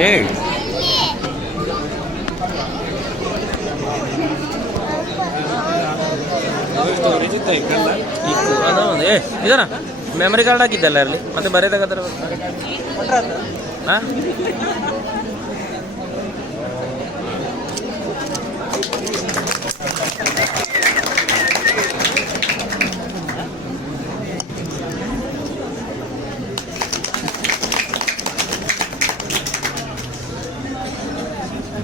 ಏಯ್ ಏ ಇದನ್ನ ಮೆಮರಿ ಕಾರ್ಡ್ ಹಾಕಿದ್ದಲ್ಲ ಅಲ್ಲಿ ಮತ್ತೆ ಬರೆಯದಾಗತ್ತಾರ ಹಾಂ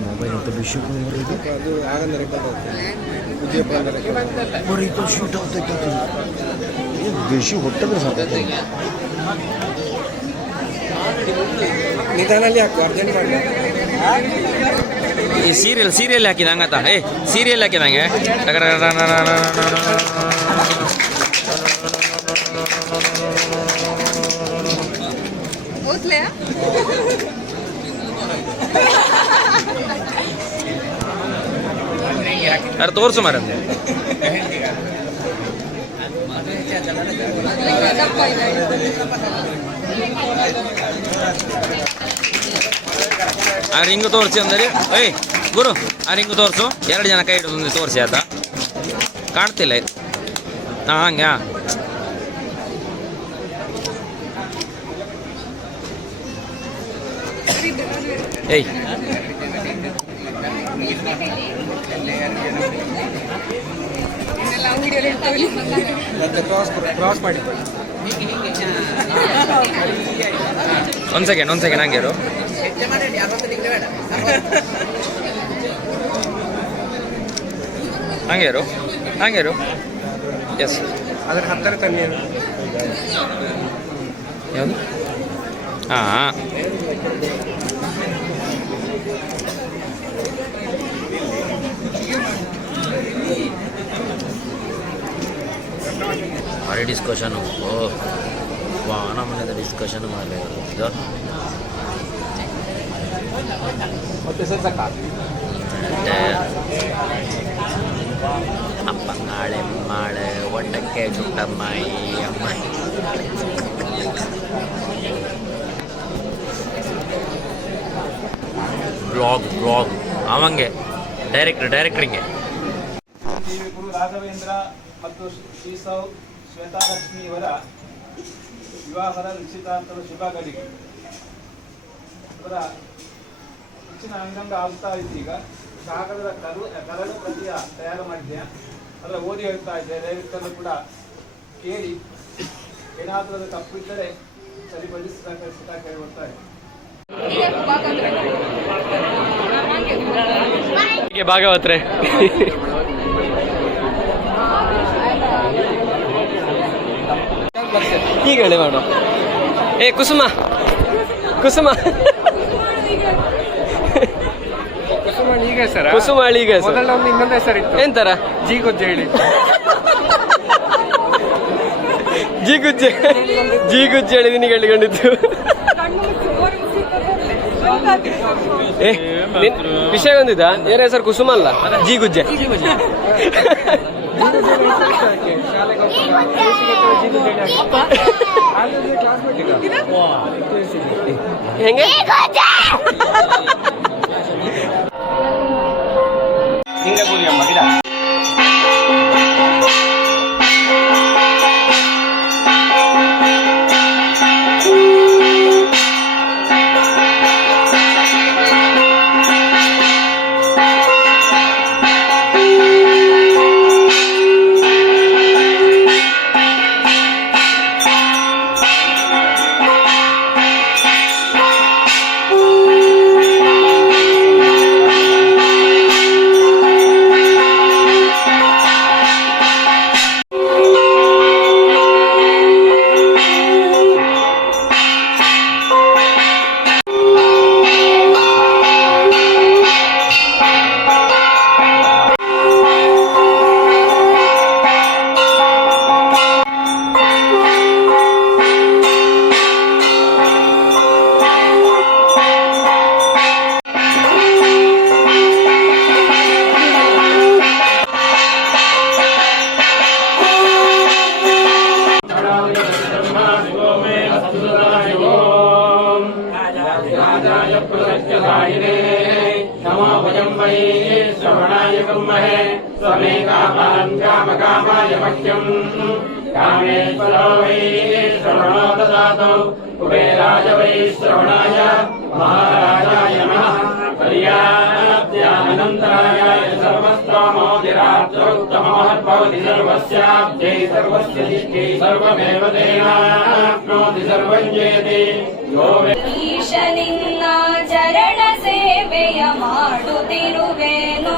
ಮೊಬೈಲ್ ಅಂತ ವಿಷಯ ಅದು ಆಗಂದ್ರೆ ಶೂಟ್ ಆಗ್ತೈತೆ ಬೇಸಿ ಹೊಟ್ಟದ್ರೆ ಸಾಕು ನಿಧಾನಲ್ಲಿ ಹಾಕು ಅರ್ಜೆಂಟ್ ಮಾಡಿ ಈ ಸೀರಿಯಲ್ ಹಾಕಿದ ಹಂಗತ್ತ ಏ ಸೀರಿಯಲ್ ಹಾಕಿದ ಹಂಗೆ ಅರೆ ತೋರ್ಸು ಮಾರಂತೆ ಆ ರಿಂಗು ತೋರಿಸಿ ಅಂದರೆ ಏಯ್ ಗುರು ಆ ರಿಂಗು ತೋರಿಸು 2 ಜನ ಕೈ ಹಿಡಿದು ತೋರಿಸಿ ಆತ ಕಾಣ್ತಿಲ್ಲ ಇದು ಹಾಂ ಹಂಗೆ ಹಾಂ ಏಯ್ ಒಂದು ಸೆಕೆಂಡ್ ಹಂಗೆ ಇರು ಹಂಗೆ ಇರು ಎಸ್ ಅದ್ರ ಹತ್ತಿರ ತನ್ನಿ ಯಾವುದು ಹಾಂ ಭಾರಿ ಡಿಸ್ಕಷನು ವಾಹನ ಮನೆಯದ ಡಿಸ್ಕಷನ್ ಮಾಡಲಿ ಇದು ಅಪ್ಪ ನಾಳೆ ಮಾಳೆ ಒಟ್ಟಕ್ಕೆ ಚುಟ್ಟಮ್ಮಾಯಿ ಅಮ್ಮಾಯಿ ಬ್ಲಾಗ್ ಅವಂಗೆ ಡೈರೆಕ್ಟ್ರಿಂಗೆ ಗುರು ರಾಘವೇಂದ್ರ ಮತ್ತು ಶ್ರೀಸೌ ಶ್ವೇತಾಲಕ್ಷ್ಮಿಯವರ ವಿವಾಹದ ನಿಶ್ಚಿತಾರ್ಥದ ಶುಭಗಳಿಗೆ ಅವರ ಹೆಚ್ಚಿನ ಅಂಗಂಗ ಆಗ್ತಾ ಇದ್ದೀಗ ಕಾಗದದ ಕರಡು ಪ್ರತಿಯ ತಯಾರು ಮಾಡಿದ್ದೆ ಅದರ ಓದಿ ಹೇಳ್ತಾ ಇದ್ದೆ ದಯವಿಟ್ಟು ಕೂಡ ಕೇಳಿ ಏನಾದರೂ ಅದು ತಪ್ಪಿದ್ದರೆ ಸರಿಪಡಿಸಿದ ಕೇಳಿ ಬರ್ತಾರೆ. ಭಾಗವತ್ರೆ ಈಗ ಹೇಳಿ ಮಾಡು ಏ ಕುಸುಮ ಕುಸುಮಾಳಿಗ ಇನ್ನೊಂದು ಹೆಸರಿತ್ತು ಎಂತಾರ ಜಿ ಗುಜ್ಜೆ ಹೇಳಿ ಜಿ ಗುಜ್ಜೆ ಹೇಳಿ ನಿನಗೆ ಹೇಳಿಕೊಂಡಿದ್ದು ಏ ವಿಷಯ ಒಂದಿದ ಏನ ಹೆಸರು ಕುಸುಮ ಅಲ್ಲ ಜಿ ಗುಜ್ಜೆ ಹೆಂಗೆ ಹಿಂಗ ಕೂಲಿಯಮ್ಮ ಗಿಡ कामान् कामकामाय मह्यम् कामेश्वरो वै श्रवणो ददातु कुबेराय वै श्रवणाय महाराजाय नमः पर्याप्त्यानन्तराय सर्वस्तमोदिरात्रोत्तमोहद्भवति सर्वस्याब्जै सर्वस्य दिष्टै सर्वमेव तेनाप्नोति सर्वं जयति ಈಶನಿನ್ನ ಚರಣ ಸೇವೆಯ ಮಾಡುತ್ತಿರುವೆನೋ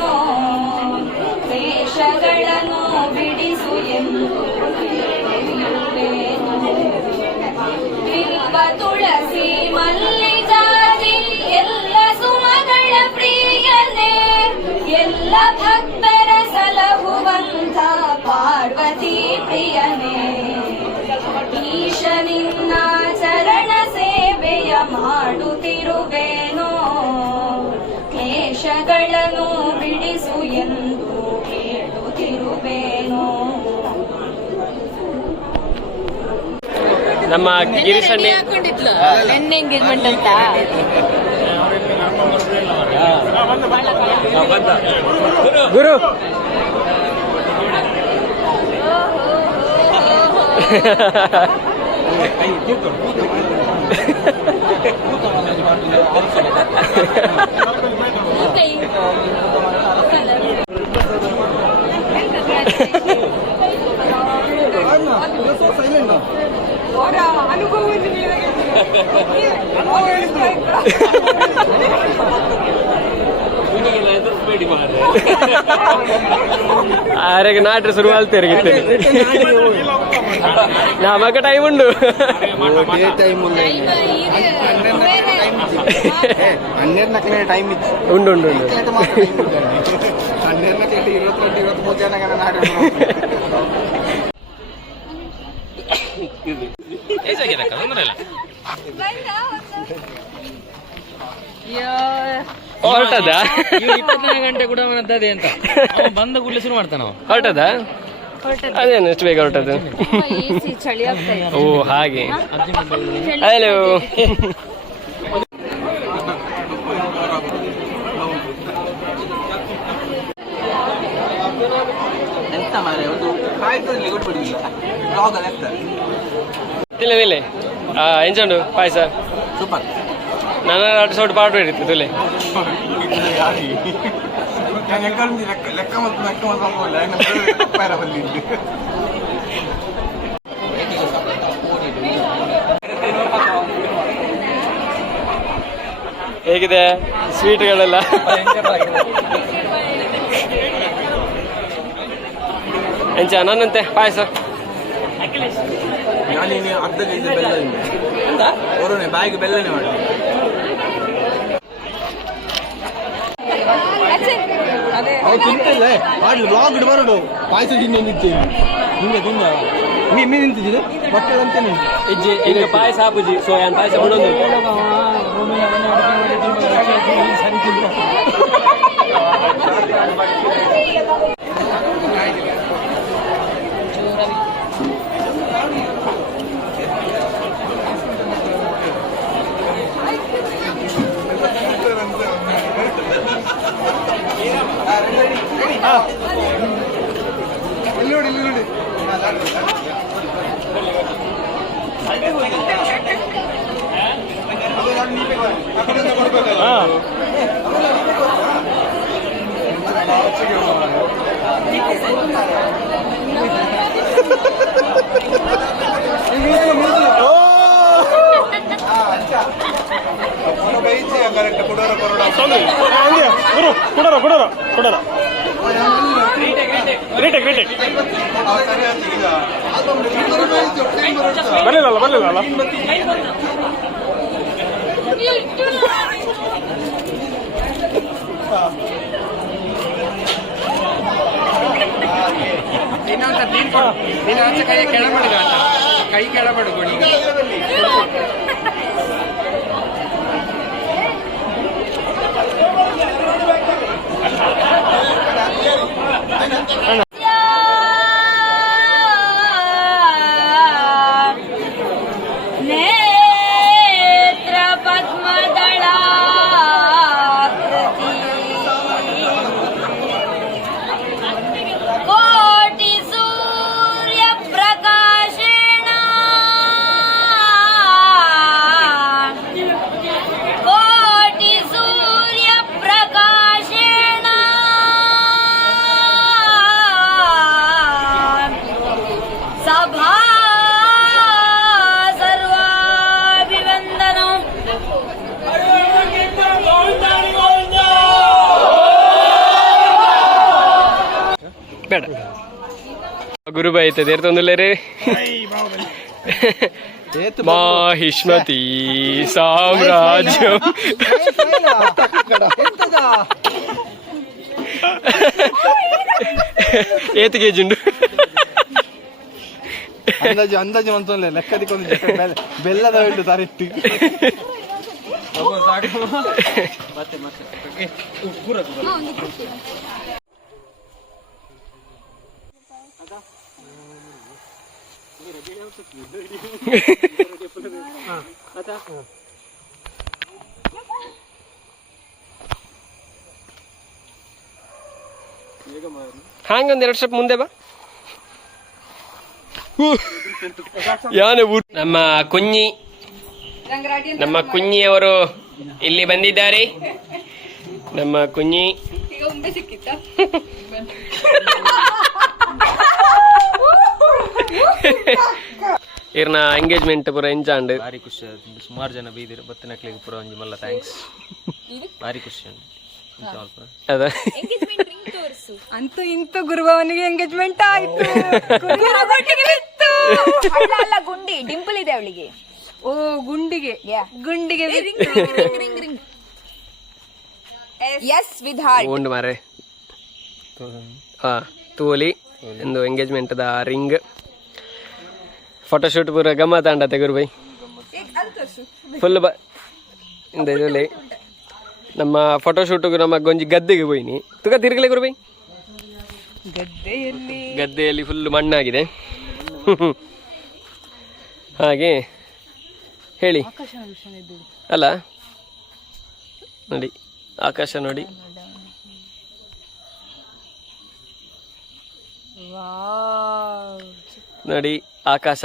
ವೇಷಗಳನ್ನು ಬಿಡಿಸು ಎಂದು ಹೇಳಿರುವೆನು. ಬಿಲ್ವ ತುಳಸಿ ಮಲ್ಲಿಜಾತಿ ಎಲ್ಲ ಸುಮಗಳ ಪ್ರಿಯನೇ ಎಲ್ಲ ಭಕ್ತರ ಸಲಹುವಂತ ಪಾರ್ವತಿ ಪ್ರಿಯನೇ ಈಶನಿನ್ನ ಚರಣ ಸೇವೆಯ ಮಾಡುತ್ತಿರುವೆನೋ ಕ್ಲೇಶಗಳನ್ನು ಬಿಡಿಸು ಎಂದು ಕೇಳುತ್ತಿರುವೆನೋ. ನಮ್ಮ ಗಿರೀಶಣ್ಣೆ ಎಂಗೇಜ್ಮೆಂಟ್ ಅಂತ ಗುರು ಅವರ ಅನುಭವ ಆರೆಗೆ ನಾಟ್ರೆ ಶುರು ಮಾಡ್ತೇನೆ ನಮಗ ಟೈಮ್ ಉಂಡು ಉಂಡು ಉಂಡು ಉಂಡು ಹೊರಟದ 24 ಗಂಟೆ ಕೂಡ ಅವನದ್ದದೆ ಅಂತ ಬಂದ ಕೂಡಲೇ ಶುರು ಮಾಡ್ತಾನ ಹೊರಟದ ಅದೇನು ಎಷ್ಟು ಬೇಗ ಹೊರಟದು ಚಳಿ ಆಗ್ತಾ ಇದೆ. ಓ ಹಾಗೆ ಹಲೋ ತಿಲ್ಲ ತಿಲ್ಲ ಎಂಚುಂಡು ಪಾಯಸ ಸೂಪರ್ ನನ್ನ 2 ಸೌಟ್ ಪಾಡು ಹಿಡಿತು ತುಲೆ ಲೆಕ್ಕ ಹೇಗಿದೆ ಸ್ವೀಟ್ಗಳೆಲ್ಲ ಎಂಚ ನನ್ನಂತೆ ಪಾಯಸ ನಾನೇನು ಅರ್ಧ ಕೆಜಿ ಬೆಲ್ಲ ಹೊರನೆ ಬಾಯಿಗೆ ಬೆಲ್ಲನೆ ಮಾಡಿ ತಿಂತಿಲ್ಲ ಮಾಡ್ಲಿ ಬ್ಲಾಗ್ ಬರೋಡು ಪಾಯಸ ತಿನ್ನಿ ನಿಂತೇನೆ ನಿಂಗೆ ತಿನ್ನ ನೀ ನಿಂತಿದ್ದೆ ಬಟ್ಟೆ ಅಂತೇನೆ ಹೆಜ್ಜೆ ಈಗ ಪಾಯಸ ಹಾಪುಜಿ ಸೋಯಾನ್ ಪಾಯಸ ಬಿಡೋದು ಬರ್ಲಿಲ್ಲ ಕೈ ಕೆಳಬಡುಗ ಕೈ ಕೆಳಬಡುಗೊಡಿ ನೇತ್ರ ಪದ್ಮದಳಾಕೃತಿ ಗುರುಬಾಯಿ ಐತೆ ದೇರ್ತೊಂದಿಲ್ಲ ರೀ ಮಾಹಿಷ್ಮತಿ ಸಾಮ್ರಾಜ್ಯ ಏತ್ ಕೇಜುಂಡು ಅಂದಾಜು ಅಂದಾಜು ಅಂತಲೇ ಲೆಕ್ಕದಿಕ್ಕೊಂದು ಬೆಲ್ಲದ ಉಂಟು ತರಿಟ್ಟು ಹಾಂಗೊಂದು 2 ಸ್ಟೆಪ್ ಮುಂದೆ ಬಾ. ನಮ್ಮ ಕುഞ്ഞിಯವರು ಇಲ್ಲಿ ಬಂದಿದ್ದಾರೆ. ನಮ್ಮ ಕುഞ്ഞി ಇರ್ನ ಎಂಗೇಜ್ಮೆಂಟ್ ಪೂರ ಎಂಜಾಂಡ್ ಭಾರಿ ಖುಷಿ ಆಯ್ತು. ಸುಮಾರು ಜನ ಬೀದಿರು ಬತ್ತಿನಕ್ಲಿಗೆ ಪೂರ ಒಂಜಿ ಮಲ್ಲ ಥ್ಯಾಂಕ್ಸ್. ಭಾರಿ ಖುಷಿ ಅದ ಅಂತೂ ಇಂತೂ ಗುರುಭವನಿಗೆ ಎಂಗೇಜ್ಮೆಂಟ್ ಆಯ್ತು. ಅಲ್ಲ ಗುಂಡಿ ಡಿಂಪಲ್ ಇದೆ ಅವಳಿಗೆ. ಓ ಗುಂಡಿಗೆ ಗುಂಡಿಗೆ ಎಸ್ ವಿತ್ ಹಾರ್ಟ್ ಉಂಡು ಮಾರೆ. ಹಾ ತೂಲಿ ಒಂದು ಎಂಗೇಜ್ಮೆಂಟ್ ದ ರಿಂಗ್ ಫೋಟೋಶೂಟ್ ಪೂರ ಗಮ್ಮತ್ ಅಂಡತೆ ಗುರುಬೈ ಫುಲ್ ಇಂದಲ್ಲಿ ನಮ್ಮ ಫೋಟೋಶೂಟ್ಗೆ ನಮ್ಮ ಗೊಂಜಿ ಗದ್ದೆಗೆ ಹೋಯ್ನಿ ತುಗ ತಿರ್ಗಲೆ ಗುರುಬೈ. ಗದ್ದೆಯಲ್ಲಿ ಫುಲ್ ಮಣ್ಣಾಗಿದೆ. ಹಾಗೆ ಹೇಳಿ ಅಲ್ಲ ನೋಡಿ ಆಕಾಶ ನೋಡಿ. ನೋಡಿ ಆಕಾಶ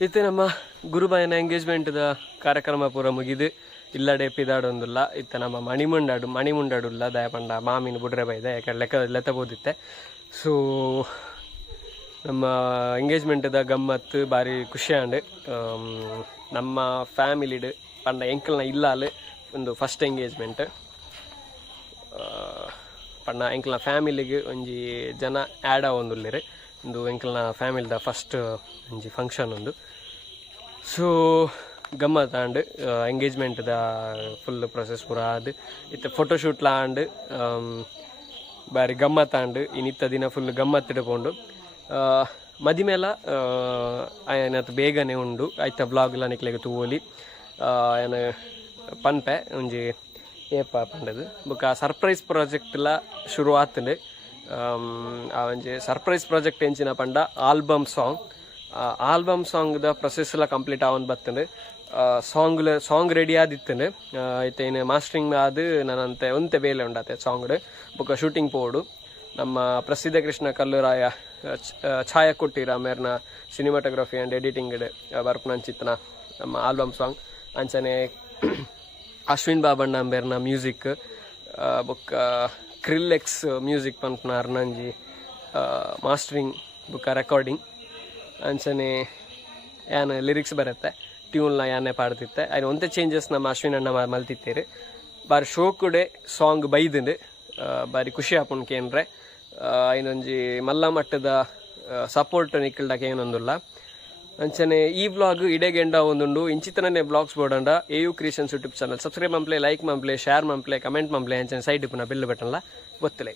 ಇತ್ತೆ ನಮ್ಮ ಗುರುಬಾಯನ ಎಂಗೇಜ್ಮೆಂಟ್ದ ಕಾರ್ಯಕ್ರಮ ಪೂರ ಮುಗಿದು ಇಲ್ಲಡೆ ಪಿದಾಡೊಂದಿಲ್ಲ. ಇತ್ತ ನಮ್ಮ ಮಣಿಮುಂಡಾಡುಲ್ಲ ದಯಪಂಡ ಮಾಮಿನ ಬುಡ್ರೆ ಬೈದೆ ಯಾಕಂದ್ರೆ ಲೆತ್ತಬೋದಿತ್ತೆ. ಸೊ ನಮ್ಮ ಎಂಗೇಜ್ಮೆಂಟ್ದ ಗಮ್ಮತ್ತು ಭಾರಿ ಖುಷಿಯಾಂಡು. ನಮ್ಮ ಫ್ಯಾಮಿಲಿಡ್ ಪಂಡ ಎಂಕಲ್ನ ಇಲ್ಲಾಲು ಒಂದು ಫಸ್ಟ್ ಎಂಗೇಜ್ಮೆಂಟ್ ಪಂಡ ಎಂಕಲ್ನ ಫ್ಯಾಮಿಲಿಗೆ ಒಂಜಿ ಜನ ಆ್ಯಡ್ ಆವೊಂದುಲ್ಲೆರ್ ಒಂದು ಎಂಕಲ್ನ ಫ್ಯಾಮಿಲಿದ ಫಸ್ಟ್ ಒಂಜಿ ಫಂಕ್ಷನ್ ಒಂದು. ಸೊ ಗಮ್ಮತ್ ಆಂಡ್ ಎಂಗೇಜ್ಮೆಂಟ್ದ ಫುಲ್ ಪ್ರೊಸೆಸ್ ಪೂರ ಆದ್ ಇತ್ತ ಫೋಟೋಶೂಟ್ಲ ಆಂಡ್ ಬಾರಿ ಗಮ್ಮತ್ ಆಂಡ್ ಇನ್ನಿತ್ತ ದಿನ ಫುಲ್ ಗಮ್ಮತ್ ಇಡ್ಕೊಂಡು ಮದಿಮೇಲ ಆಯನತ್ ಬೇಗನೆ ಉಂಡು ಐತ ಬ್ಲಾಗ್ಲ ನಿಕ್ಲೆಗೆ ತೂವೋಲಿ ಏನು ಪನ್ಪೆ ಒಂಜಿ ಏಪ ಪಂಡದು ಬೊಕ ಸರ್ಪ್ರೈಸ್ ಪ್ರಾಜೆಕ್ಟ್ಲ ಶುರು ಆತಂಡು. ಆ ಒಂಜಿ ಸರ್ಪ್ರೈಸ್ ಪ್ರಾಜೆಕ್ಟ್ ಎಂಚಿನ ಪಂಡ ಆಲ್ಬಮ್ ಸಾಂಗ್ದ ಪ್ರೊಸೆಸ್ಲ ಕಂಪ್ಲೀಟ್ ಆವೊಂದು ಬತ್ತಂಡು. ಸಾಂಗ್ ರೆಡಿ ಆದಿತ್ತಂಡು ಐತೆ ಇನ್ನು ಮಾಸ್ಟರಿಂಗ್ ಆದು ನನ್ನಂತೆ ಒಂತೆ ಬೇಲೆ ಉಂಡಾತೆ ಸಾಂಗ್ಡ್ ಬೊಕ ಶೂಟಿಂಗ್ ಪೋಡು. ನಮ್ಮ ಪ್ರಸಿದ್ಧ ಕೃಷ್ಣ ಕಲ್ಲುರಾಯ ಛಾಯ ಕೊಟ್ಟಿರ ಮೇರ್ನ ಸಿನಿಮಾಟೋಗ್ರಫಿ ಆ್ಯಂಡ್ ಎಡಿಟಿಂಗ್ ಬರ್ಪನಂಚಿತ್ತನ ನಮ್ಮ ಆಲ್ಬಮ್ ಸಾಂಗ್ ಅಂಚನೆ ಅಶ್ವಿನ್ ಬಾಬಣ್ಣ ಅಂಬೇರ್ನ ಮ್ಯೂಸಿಕ್ ಬೊಕ್ಕ ಕ್ರಿಲ್ಲೆಕ್ಸ್ ಮ್ಯೂಸಿಕ್ ಪಂಪ್ನ ಅರ್ನಂಜಿ ಮಾಸ್ಟರಿಂಗ್ ಬೊಕ್ಕ ರೆಕಾರ್ಡಿಂಗ್ ಅಂಚನೆ ಏನು ಲಿರಿಕ್ಸ್ ಬರುತ್ತೆ ಟ್ಯೂನ್ಲ ಯಾನೆ ಪಾಡ್ತಿತ್ತೆ. അതിന് ಒಂದೇ ಚೇಂಜಸ್ ನಮ್ಮ ಅಶ್ವಿನ್ ಅಣ್ಣ ಮಲ್ತಿತ್ತೇರಿ ಬಾರಿ ಶೋಕುಡೆ ಸಾಂಗ್ ಬೈದಂಡು ಬಾರಿ ಖುಷಿ ಆಪುಣ್ಕೇನ್ರೆ ಐನೊಂಜಿ ಮಲ್ಲ ಮಟ್ಟದ ಸಪೋರ್ಟ್ ನಿಕ್ಕಲ್ಡಕ್ಕೆ ಏನೊಂದುಲ್ಲ ಅಂಚನೆ ಈ ವ್ಲಾಗ್ ಇಡೆಗೆಂಡ ಒಂದುಂಡು ಇಂಚಿತನೇ ಬ್ಲಾಗ್ಸ್ ಬೋಡಂಡ AU creations YouTube channel subscribe ಮಂಪ್ಲೆ ಲೈಕ್ ಮಂಪ್ಲೆ ಶೇರ್ ಮಂಪ್ಲೆ ಕಮೆಂಟ್ ಮಂಪ್ಲೆ ಅಂಚನೆ ಸೈಡ್ ಪುನಃ ಬೆಲ್ ಬಟನ್ಲ ಗೊತ್ತಲೇ.